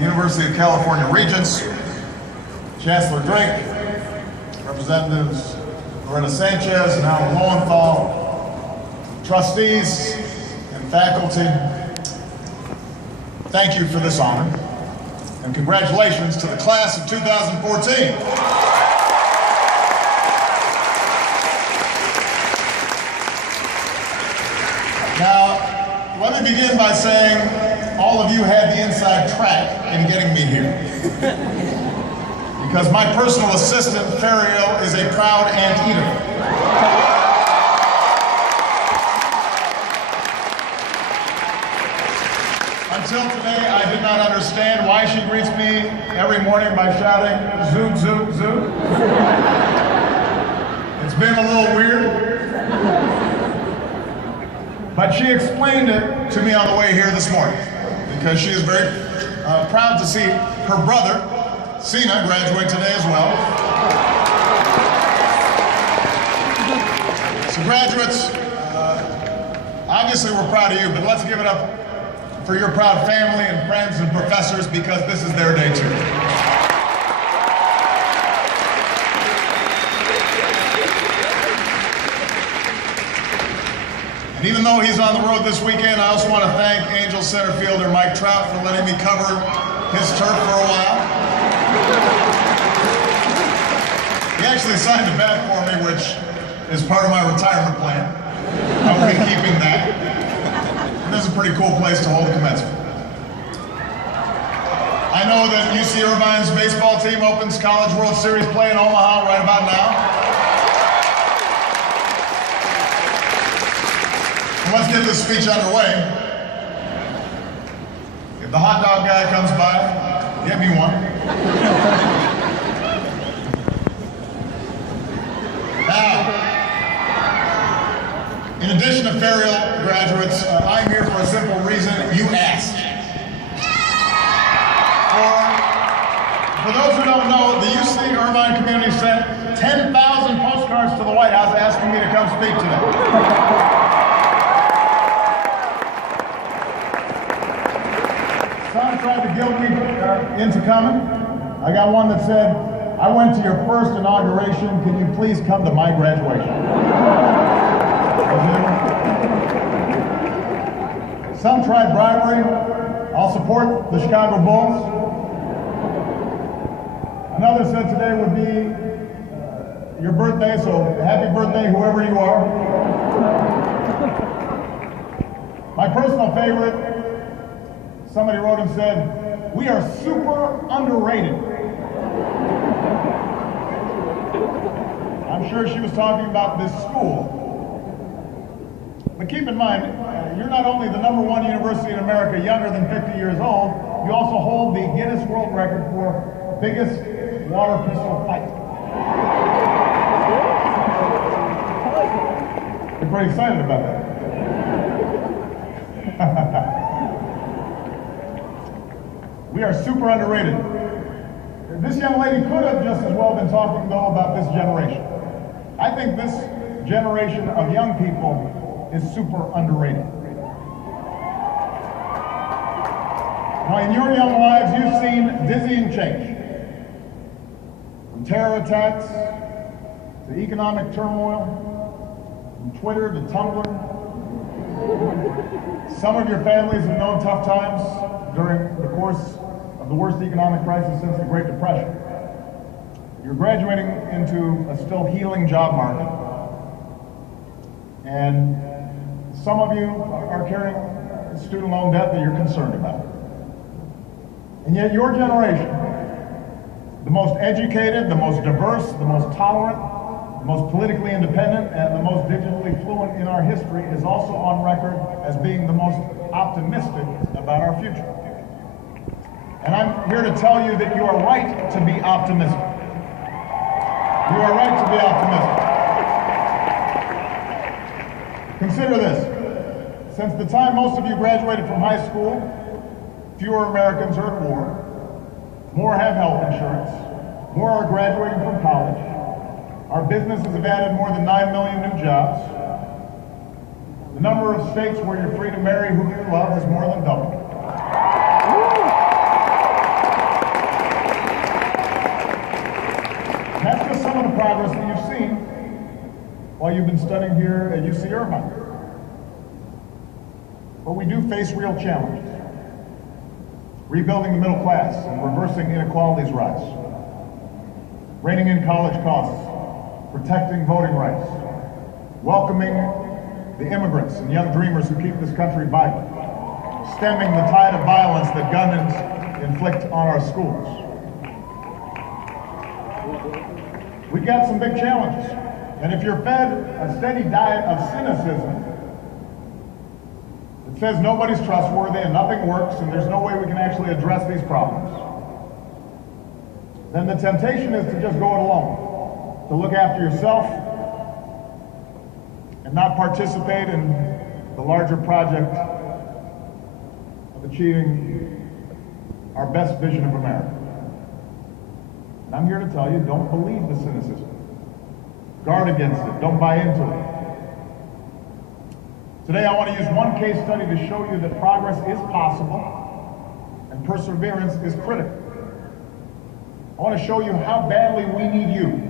the University of California Regents, Chancellor Drake, Representatives Loretta Sanchez and Alan Lowenthal, trustees and faculty, thank you for this honor, and congratulations to the class of 2014. Now, let me begin by saying all of you had the inside track in getting me here. Because my personal assistant, Fariel, is a proud anteater. Until today, I did not understand why she greets me every morning by shouting, "Zoot, zoot, zoot." It's been a little weird. But she explained it to me on the way here this morning, because she is very proud to see her brother, Sina, graduate today as well. So graduates, obviously we're proud of you, but let's give it up for your proud family and friends and professors, because this is their day too. And even though he's on the road this weekend, I also want to thank Angel center fielder Mike Trout for letting me cover his turf for a while. He actually signed a bat for me, which is part of my retirement plan. I will be keeping that. And this is a pretty cool place to hold a commencement. I know that UC Irvine's baseball team opens College World Series play in Omaha right about now. Let's get this speech underway. If the hot dog guy comes by, get me one. Now, in addition to Fariel graduates, I'm here for a simple reason: you asked. For those who don't know, the UC Irvine community sent 10,000 postcards to the White House asking me to come speak today. Some tried to guilt me into coming. I got one that said, "I went to your first inauguration, can you please come to my graduation?" Some tried bribery. I'll support the Chicago Bulls. Another said today would be your birthday, so happy birthday whoever you are. My personal favorite, somebody wrote and said, "We are super underrated." I'm sure she was talking about this school. But keep in mind, you're not only the #1 university in America younger than 50 years old, you also hold the Guinness World Record for biggest water pistol fight. You're pretty excited about that. We are super underrated. This young lady could have just as well been talking, though, about this generation. I think this generation of young people is super underrated. Now, in your young lives, you've seen dizzying change. From terror attacks to economic turmoil, from Twitter to Tumblr. Some of your families have known tough times during the course of the worst economic crisis since the Great Depression. You're graduating into a still healing job market. And some of you are carrying student loan debt that you're concerned about. And yet your generation, the most educated, the most diverse, the most tolerant, the most politically independent, and the most digitally fluent in our history, is also on record as being the most optimistic about our future. And I'm here to tell you that you are right to be optimistic. You are right to be optimistic. Consider this. Since the time most of you graduated from high school, fewer Americans are at war, more have health insurance, more are graduating from college, our businesses have added more than 9 million new jobs, the number of states where you're free to marry who you love has more than doubled. progress that you've seen while you've been studying here at UC Irvine. But we do face real challenges. Rebuilding the middle class and reversing inequalities rise. Reining in college costs, protecting voting rights, welcoming the immigrants and young dreamers who keep this country vibrant, stemming the tide of violence that guns inflict on our schools. We've got some big challenges, and if you're fed a steady diet of cynicism that says nobody's trustworthy and nothing works and there's no way we can actually address these problems, then the temptation is to just go it alone, to look after yourself and not participate in the larger project of achieving our best vision of America. And I'm here to tell you, don't believe the cynicism. Guard against it. Don't buy into it. Today I want to use one case study to show you that progress is possible and perseverance is critical. I want to show you how badly we need you,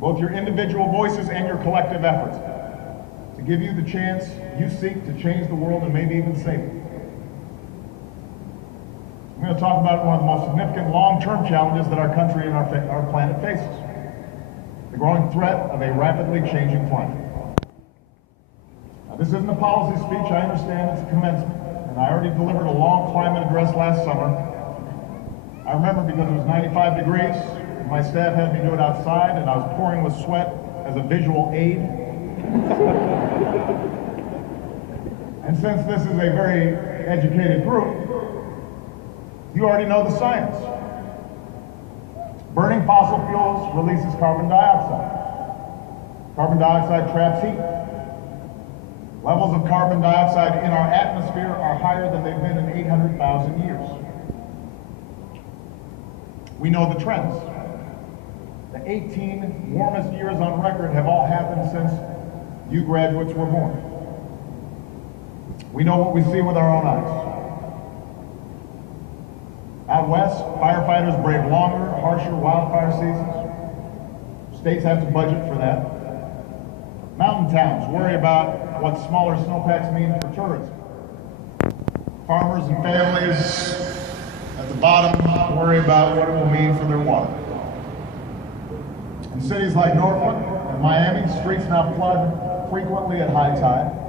both your individual voices and your collective efforts, to give you the chance you seek to change the world and maybe even save it. I'm going to talk about one of the most significant long-term challenges that our country and our planet faces: the growing threat of a rapidly changing climate. Now, this isn't a policy speech. I understand it's a commencement, and I already delivered a long climate address last summer. I remember because it was 95 degrees, and my staff had me do it outside, and I was pouring with sweat as a visual aid. And since this is a very educated group, you already know the science. Burning fossil fuels releases carbon dioxide. Carbon dioxide traps heat. Levels of carbon dioxide in our atmosphere are higher than they've been in 800,000 years. We know the trends. The 18 warmest years on record have all happened since you graduates were born. We know what we see with our own eyes. Out west, firefighters brave longer, harsher wildfire seasons. States have to budget for that. Mountain towns worry about what smaller snowpacks mean for tourism. Farmers and families at the bottom worry about what it will mean for their water. In cities like Norfolk and Miami, streets now flood frequently at high tide.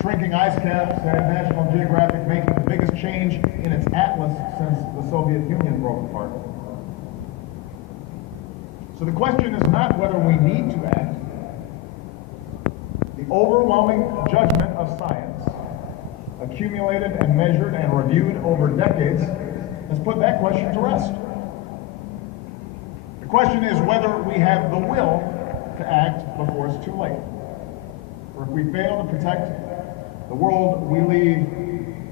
Shrinking ice caps have National Geographic making the biggest change in its atlas since the Soviet Union broke apart. So the question is not whether we need to act. The overwhelming judgment of science, accumulated and measured and reviewed over decades, has put that question to rest. The question is whether we have the will to act before it's too late. Or if we fail to protect the world we leave,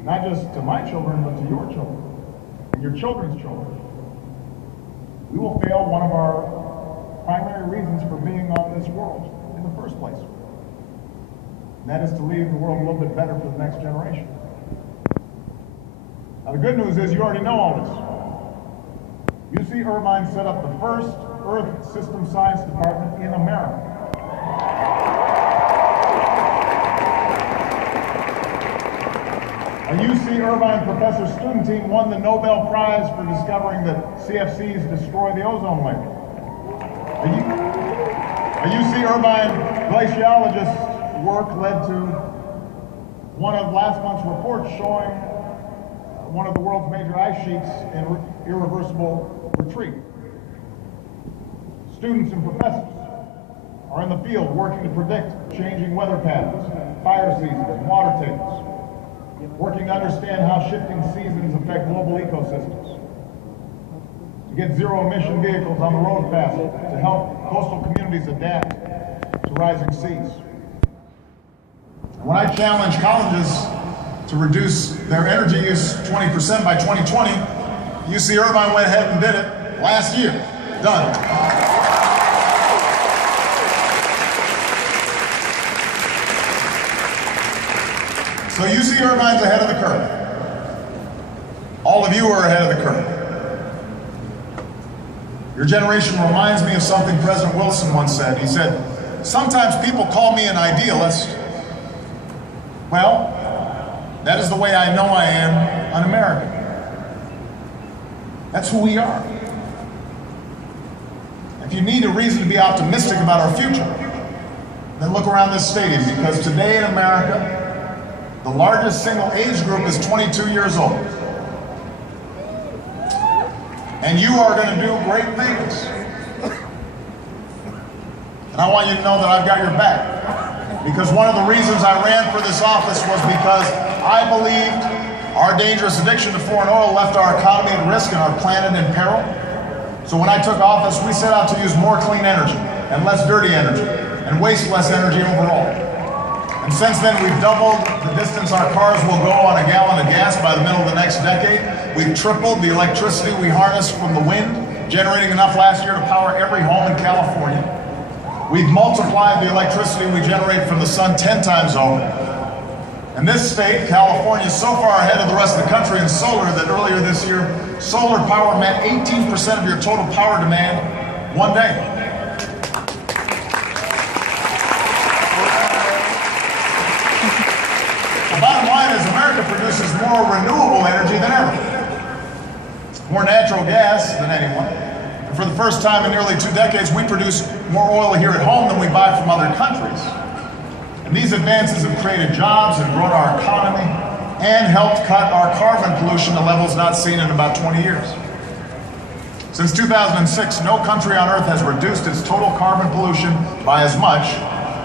not just to my children, but to your children, and your children's children, we will fail one of our primary reasons for being on this world in the first place. And that is to leave the world a little bit better for the next generation. Now the good news is you already know all this. UC Irvine set up the first Earth System Science Department in America. A UC Irvine professor student team won the Nobel Prize for discovering that CFCs destroy the ozone layer. A UC Irvine glaciologist's work led to one of last month's reports showing one of the world's major ice sheets in irreversible retreat. Students and professors are in the field working to predict changing weather patterns, fire seasons, water tables, working to understand how shifting seasons affect global ecosystems, to get zero-emission vehicles on the road faster, to help coastal communities adapt to rising seas. When I challenged colleges to reduce their energy use 20% by 2020, UC Irvine went ahead and did it last year. Done. So UC Irvine's ahead of the curve. All of you are ahead of the curve. Your generation reminds me of something President Wilson once said. He said, "Sometimes people call me an idealist. Well, that is the way I know I am an American." That's who we are. If you need a reason to be optimistic about our future, then look around this stadium, because today in America, the largest single age group is 22 years old. And you are going to do great things. And I want you to know that I've got your back. Because one of the reasons I ran for this office was because I believed our dangerous addiction to foreign oil left our economy at risk and our planet in peril. So when I took office, we set out to use more clean energy and less dirty energy and waste less energy overall. And since then, we've doubled the distance our cars will go on a gallon of gas by the middle of the next decade. We've tripled the electricity we harness from the wind, generating enough last year to power every home in California. We've multiplied the electricity we generate from the sun 10 times over. And this state, California, is so far ahead of the rest of the country in solar that earlier this year, solar power met 18% of your total power demand one day. The bottom line is America produces more renewable energy than ever. More natural gas than anyone. And for the first time in nearly 2 decades, we produce more oil here at home than we buy from other countries. And these advances have created jobs and grown our economy and helped cut our carbon pollution to levels not seen in about 20 years. Since 2006, no country on earth has reduced its total carbon pollution by as much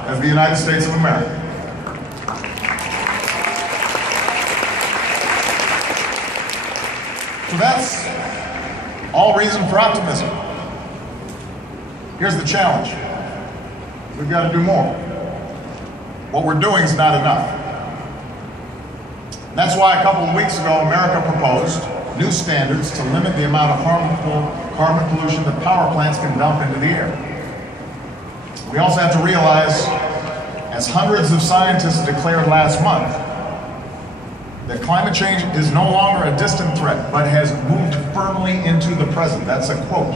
as the United States of America. So that's all reason for optimism. Here's the challenge. We've got to do more. What we're doing is not enough. That's why a couple of weeks ago, America proposed new standards to limit the amount of harmful carbon pollution that power plants can dump into the air. We also have to realize, as hundreds of scientists declared last month, that climate change is no longer a distant threat, but has moved firmly into the present. That's a quote.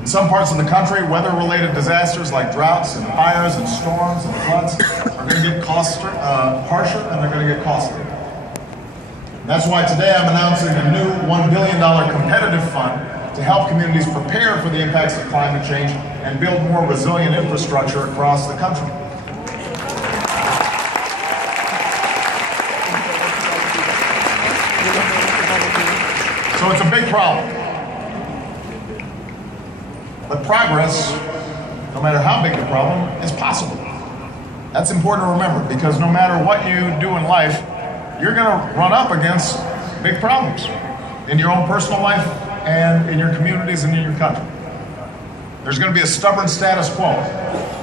In some parts of the country, weather-related disasters like droughts and fires and storms and floods are going to get harsher, and they're going to get costlier. That's why today I'm announcing a new $1 billion competitive fund to help communities prepare for the impacts of climate change and build more resilient infrastructure across the country. So it's a big problem. But progress, no matter how big the problem, is possible. That's important to remember, because no matter what you do in life, you're going to run up against big problems in your own personal life and in your communities and in your country. There's going to be a stubborn status quo,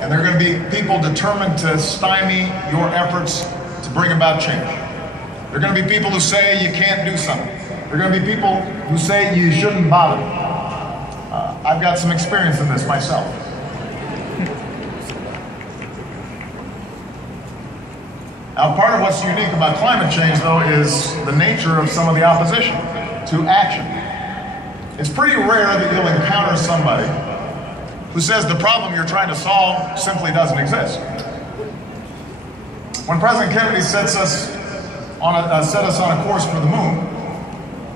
and there are going to be people determined to stymie your efforts to bring about change. There are going to be people who say you can't do something. There are going to be people who say you shouldn't bother. I've got some experience in this myself. Now, part of what's unique about climate change, though, is the nature of some of the opposition to action. It's pretty rare that you'll encounter somebody who says the problem you're trying to solve simply doesn't exist. When President Kennedy set us on a course for the moon,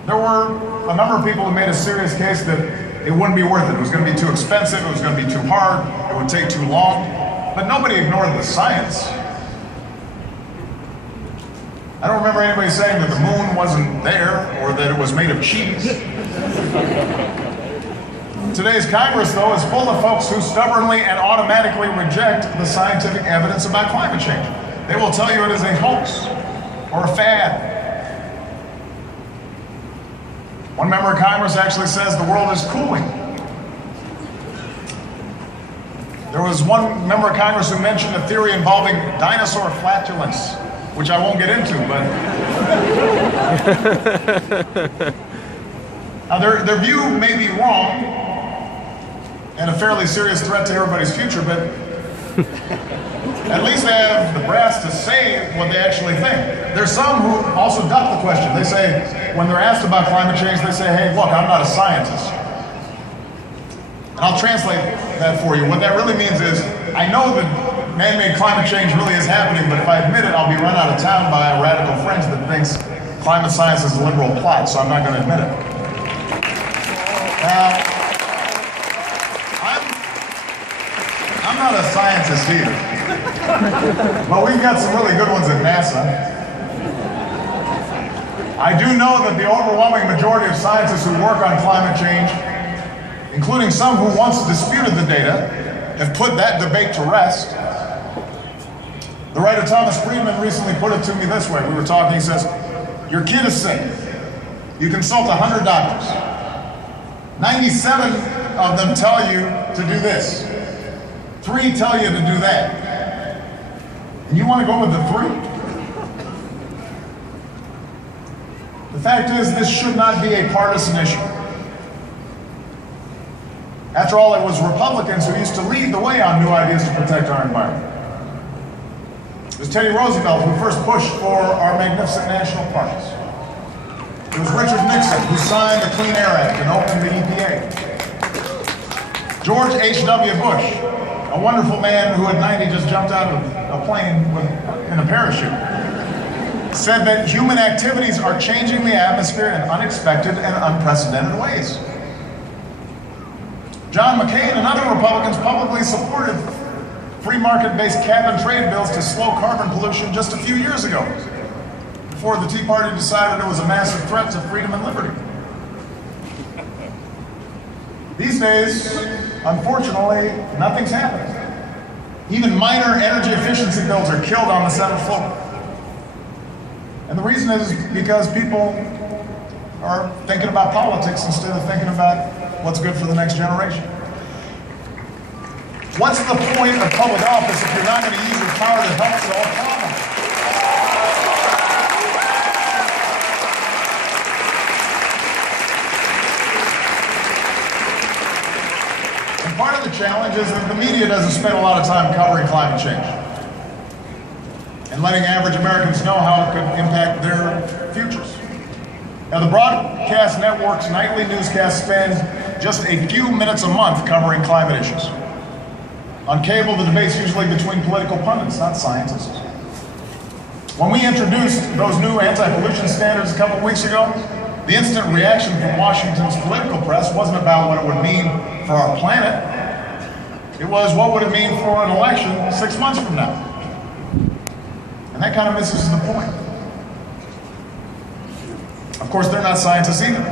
there were a number of people who made a serious case that it wouldn't be worth it. It was going to be too expensive, it was going to be too hard, it would take too long. But nobody ignored the science. I don't remember anybody saying that the moon wasn't there or that it was made of cheese. Today's Congress, though, is full of folks who stubbornly and automatically reject the scientific evidence about climate change. They will tell you it is a hoax or a fad. One member of Congress actually says the world is cooling. There was one member of Congress who mentioned a theory involving dinosaur flatulence, which I won't get into, but now their view may be wrong and a fairly serious threat to everybody's future, but at least they have the brass to say what they actually think. There's some who also duck the question. They say, when they're asked about climate change, they say, hey, look, I'm not a scientist. And I'll translate that for you. What that really means is, I know that man-made climate change really is happening, but if I admit it, I'll be run out of town by a radical fringe that thinks climate science is a liberal plot, so I'm not going to admit it. Now, I'm not a scientist either, but we've got some really good ones at NASA. I do know that the overwhelming majority of scientists who work on climate change, including some who once disputed the data, have put that debate to rest. The writer Thomas Friedman recently put it to me this way. We were talking, he says, your kid is sick. You consult 100 doctors. 97 of them tell you to do this. 3 tell you to do that. And you want to go with the 3? The fact is, this should not be a partisan issue. After all, it was Republicans who used to lead the way on new ideas to protect our environment. It was Teddy Roosevelt who first pushed for our magnificent national parks. It was Richard Nixon who signed the Clean Air Act and opened the EPA. George H.W. Bush, a wonderful man who at 90 just jumped out of a plane in a parachute, said that human activities are changing the atmosphere in unexpected and unprecedented ways. John McCain and other Republicans publicly supported free market-based cap and trade bills to slow carbon pollution just a few years ago, before the Tea Party decided it was a massive threat to freedom and liberty. These days, unfortunately, nothing's happening. Even minor energy efficiency bills are killed on the Senate floor. And the reason is because people are thinking about politics instead of thinking about what's good for the next generation. What's the point of public office if you're not going to use your power to help solve problems? And part of the challenge is that the media doesn't spend a lot of time covering climate change and letting average Americans know how it could impact their futures. Now, the broadcast network's nightly newscasts spend just a few minutes a month covering climate issues. On cable, the debate's usually between political pundits, not scientists. When we introduced those new anti-pollution standards a couple weeks ago, the instant reaction from Washington's political press wasn't about what it would mean for our planet. It was, what would it mean for an election 6 months from now? And that kind of misses the point. Of course, they're not scientists either.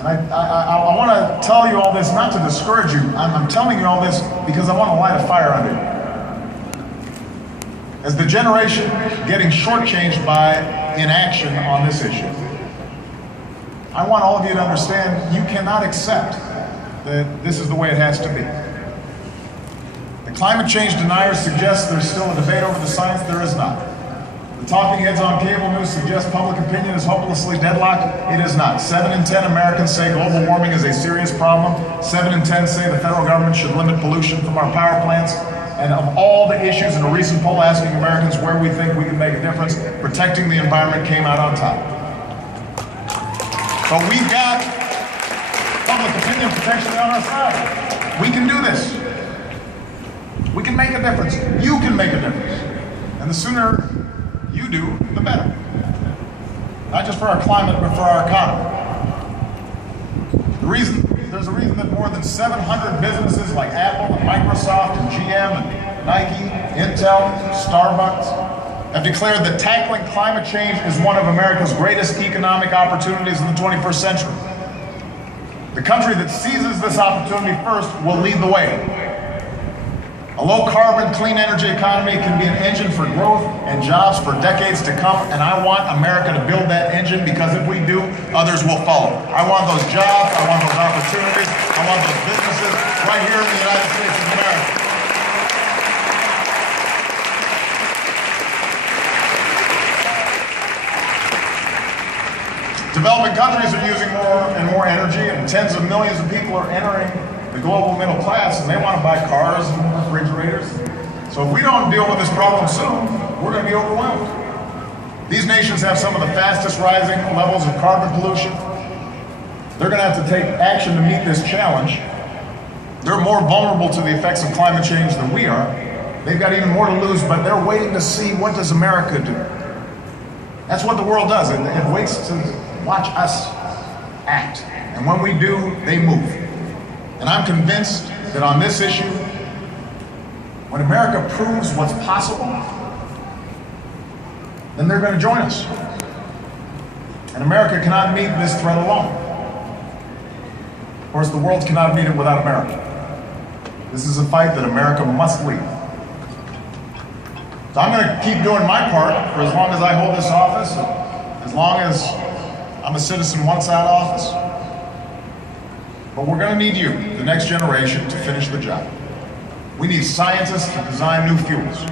And I want to tell you all this not to discourage you. I'm telling you all this because I want to light a fire under you. As the generation getting shortchanged by inaction on this issue, I want all of you to understand you cannot accept that this is the way it has to be. The climate change deniers suggest there's still a debate over the science. There is not. The talking heads on cable news suggest public opinion is hopelessly deadlocked. It is not. 7 in 10 Americans say global warming is a serious problem. 7 in 10 say the federal government should limit pollution from our power plants. And of all the issues in a recent poll asking Americans where we think we can make a difference, protecting the environment came out on top. So we've got public opinion potentially on our side. We can do this. We can make a difference. You can make a difference. And the sooner you do, the better. Not just for our climate, but for our economy. There's a reason that more than 700 businesses like Apple and Microsoft and GM and Nike, Intel, Starbucks have declared that tackling climate change is one of America's greatest economic opportunities in the 21st century. The country that seizes this opportunity first will lead the way. A low-carbon, clean energy economy can be an engine for growth and jobs for decades to come, and I want America to build that engine because if we do, others will follow. I want those jobs, I want those opportunities, I want those businesses right here in the United States of America. Developing countries are using more and more energy, and tens of millions of people are entering the global middle class, and they want to buy cars and refrigerators. So if we don't deal with this problem soon, we're going to be overwhelmed. These nations have some of the fastest rising levels of carbon pollution. They're going to have to take action to meet this challenge. They're more vulnerable to the effects of climate change than we are. They've got even more to lose, but they're waiting to see, what does America do? That's what the world does. It waits to watch us act. And when we do, they move. And I'm convinced that on this issue, when America proves what's possible, then they're going to join us. And America cannot meet this threat alone. Of course, the world cannot meet it without America. This is a fight that America must lead. So I'm going to keep doing my part for as long as I hold this office, as long as I'm a citizen once out of office. But we're going to need you, the next generation, to finish the job. We need scientists to design new fuels.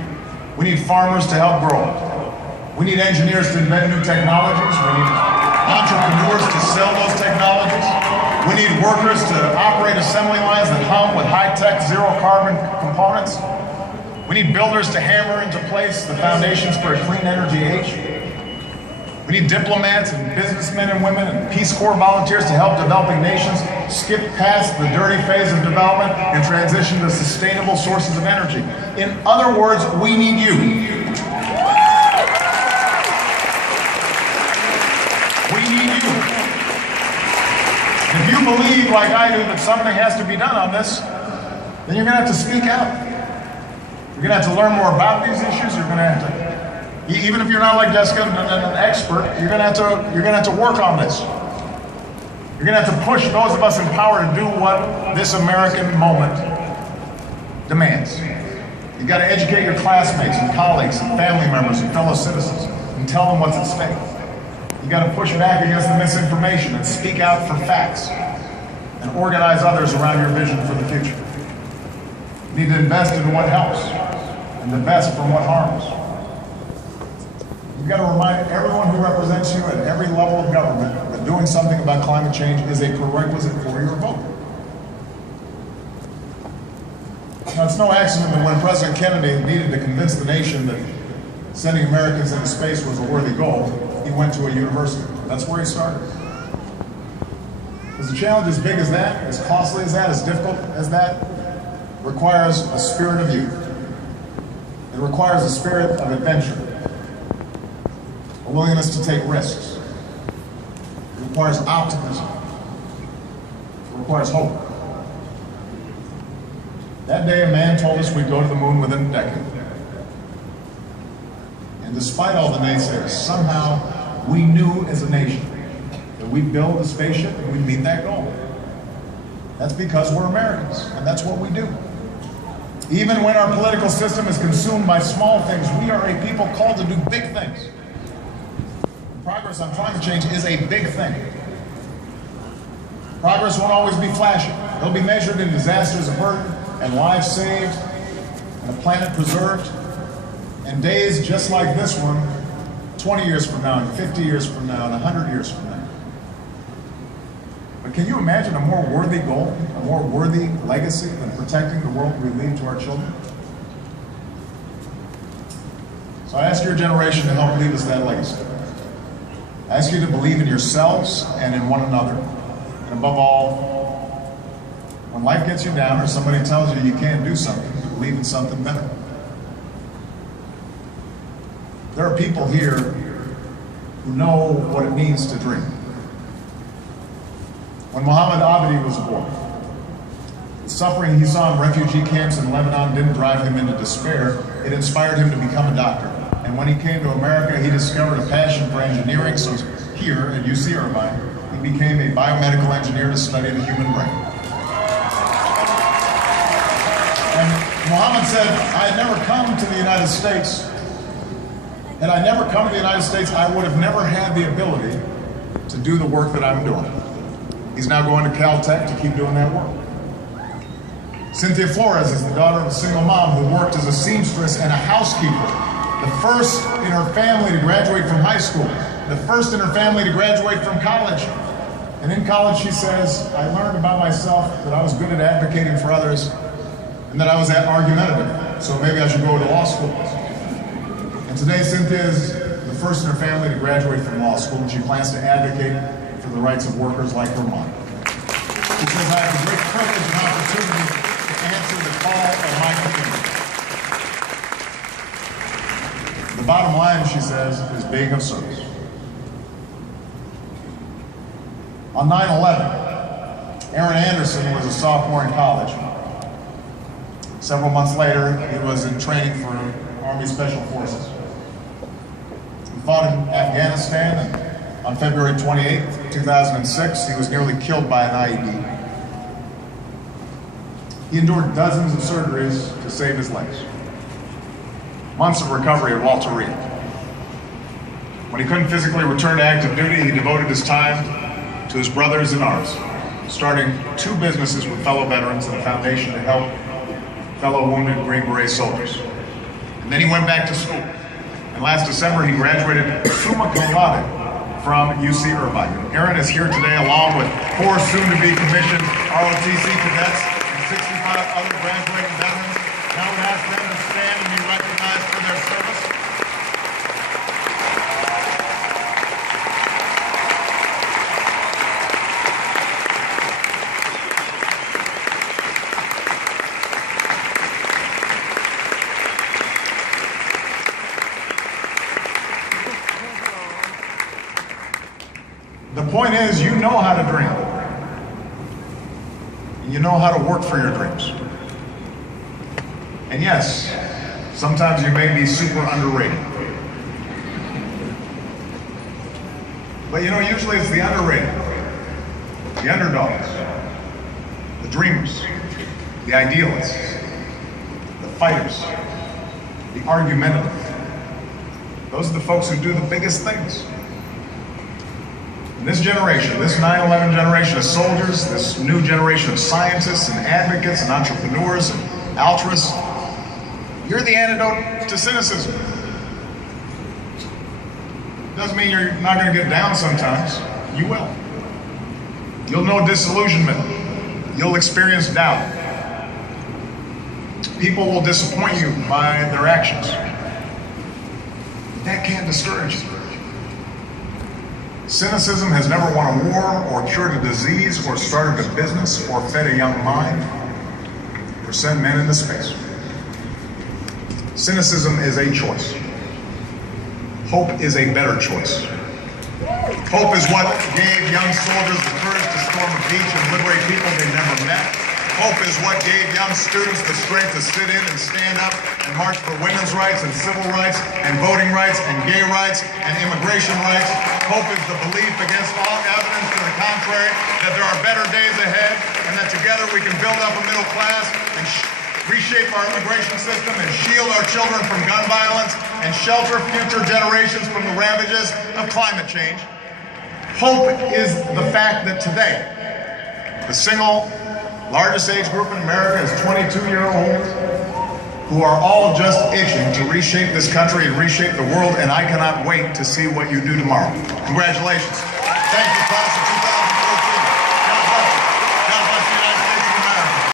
We need farmers to help grow it. We need engineers to invent new technologies. We need entrepreneurs to sell those technologies. We need workers to operate assembly lines that hum with high-tech, zero-carbon components. We need builders to hammer into place the foundations for a clean energy age. We need diplomats and businessmen and women and Peace Corps volunteers to help developing nations skip past the dirty phase of development and transition to sustainable sources of energy. In other words, we need you. We need you. If you believe, like I do, that something has to be done on this, then you're going to have to speak out. You're going to have to learn more about these issues. You're going to have to, even if you're not like Jessica, an expert, you're going to have to work on this. You're going to have to push those of us in power to do what this American moment demands. You've got to educate your classmates and colleagues and family members and fellow citizens and tell them what's at stake. You've got to push back against the misinformation and speak out for facts and organize others around your vision for the future. You need to invest in what helps and divest from what harms. You've got to remind everyone who represents you at every level of government that doing something about climate change is a prerequisite for your vote. Now, it's no accident that when President Kennedy needed to convince the nation that sending Americans into space was a worthy goal, he went to a university. That's where he started. Because a challenge as big as that, as costly as that, as difficult as that, requires a spirit of youth. It requires a spirit of adventure, a willingness to take risks. It requires optimism. It requires hope. That day, a man told us we'd go to the moon within a decade. And despite all the naysayers, somehow we knew as a nation that we'd build a spaceship and we'd meet that goal. That's because we're Americans, and that's what we do. Even when our political system is consumed by small things, we are a people called to do big things. Progress on climate change is a big thing. Progress won't always be flashy. It'll be measured in disasters averted and lives saved and a planet preserved and days just like this one 20 years from now and 50 years from now and 100 years from now. But can you imagine a more worthy goal, a more worthy legacy than protecting the world we leave to our children? So I ask your generation to help leave us that legacy. I ask you to believe in yourselves and in one another. And above all, when life gets you down or somebody tells you you can't do something, to believe in something better. There are people here who know what it means to dream. When Muhammad Abedi was born, the suffering he saw in refugee camps in Lebanon didn't drive him into despair. It inspired him to become a doctor. And when he came to America, he discovered a passion for engineering. So here at UC Irvine, he became a biomedical engineer to study the human brain. And Muhammad said, I had never come to the United States. Had I never come to the United States, I would have never had the ability to do the work that I'm doing. He's now going to Caltech to keep doing that work. Cynthia Flores is the daughter of a single mom who worked as a seamstress and a housekeeper. The first in her family to graduate from high school. The first in her family to graduate from college. And in college, she says, I learned about myself that I was good at advocating for others and that I was argumentative. So maybe I should go to law school. And today, Cynthia is the first in her family to graduate from law school, and she plans to advocate for the rights of workers like her mom. She says, I have a great privilege and opportunity to answer the call of my community. The bottom line, she says, is being of service. On 9/11, Aaron Anderson was a sophomore in college. Several months later, he was in training for Army Special Forces. He fought in Afghanistan, and on February 28, 2006, he was nearly killed by an IED. He endured dozens of surgeries to save his legs. Months of recovery at Walter Reed. When he couldn't physically return to active duty, he devoted his time to his brothers and ours, starting 2 businesses with fellow veterans and a foundation to help fellow wounded Green Beret soldiers. And then he went back to school. And last December, he graduated summa cum laude from UC Irvine. Aaron is here today along with 4 soon-to-be commissioned ROTC cadets and 65 other graduating veterans. Now we ask them to stand and be recognized for their service. The point is, you know how to dream. You know how to work for your dreams. And yes, sometimes you may be super underrated. But you know, usually it's the underrated, the underdogs, the dreamers, the idealists, the fighters, the argumentative. Those are the folks who do the biggest things. This generation, this 9/11 generation of soldiers, this new generation of scientists and advocates and entrepreneurs and altruists, you're the antidote to cynicism. Doesn't mean you're not going to get down sometimes. You will. You'll know disillusionment. You'll experience doubt. People will disappoint you by their actions. That can't discourage you. Cynicism has never won a war, or cured a disease, or started a business, or fed a young mind, or sent men into space. Cynicism is a choice. Hope is a better choice. Hope is what gave young soldiers the courage to storm a beach and liberate people they never met. Hope is what gave young students the strength to sit in and stand up and march for women's rights and civil rights and voting rights and gay rights and immigration rights. Hope is the belief against all evidence to the contrary that there are better days ahead and that together we can build up a middle class and reshape our immigration system and shield our children from gun violence and shelter future generations from the ravages of climate change. Hope is the fact that today, the single largest age group in America is 22-year-olds who are all just itching to reshape this country and reshape the world, and I cannot wait to see what you do tomorrow. Congratulations. Thank you, Class of